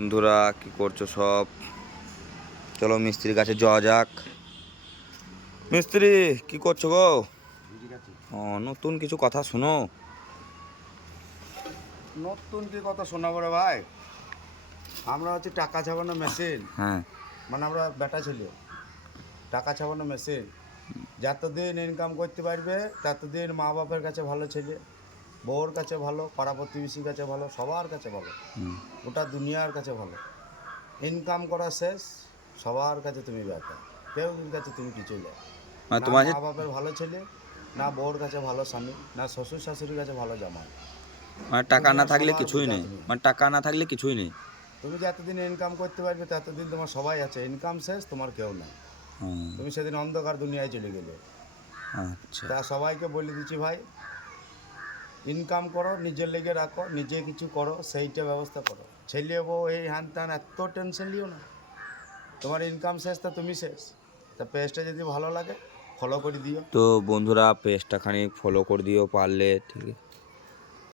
বন্ধুরা কি করছো সব? চলো মিস্ত্রির কাছে যাওয়া যাক। মিস্ত্রি কি করছো গো? নতুন কিছু কথা শোনো। নতুন কি কথা শোনাবো রে ভাই? আমরা হচ্ছে টাকা ছাপানো মেশিন। হ্যাঁ, মানে আমরা বেটা ছিল, টাকা ছাপানো মেশিন। যতদিন ইনকাম করতে পারবে ততদিন মা বাপের কাছে ভালো ছেলে, বউর কাছে ভালো, পাড়া প্রতিবেশীর কাছে ভালো, সবার কাছে ভালো, গোটা দুনিয়ার কাছে ভালো। ইনকাম করা শেষ, সবার কাছে তুমি বেটা, কেউ কাছে তুমি কিছুই না। মানে না তোমার মা কাছে বাপের ভালো ছেলে, না বউর কাছে ভালো স্বামী, না শ্বশুর শাশুড়ির কাছে ভালো জামাই। মানে টাকা না দুনিয়ার থাকলে সবার কিছুই বোঝা নেই, তুমি। মানে টাকা না থাকলে কিছুই নেই। তুমি যতদিন ইনকাম করতে পারবে ততদিন তোমার সবাই আছে, ইনকাম শেষ তোমার কেউ নাই। হুম, তুমি সেদিন অন্ধকার দুনিয়ায় চলে গেলে। আচ্ছা। তা সবাইকে বলে দিচ্ছি ভাই, ইনকাম করো, নিজের লেগে রাখো, নিজে কিছু করো, সেইটা ব্যবস্থা করো। ছেলে বউ এই হ্যান ত্যান এত টেনশন লিও না। তোমার ইনকাম শেষ তা তুমি শেষ। তা পেজটা যদি ভালো লাগে ফলো করে দিও। তো বন্ধুরা পেজটা খানিক ফলো করে দিও পারলে, ঠিক আছে।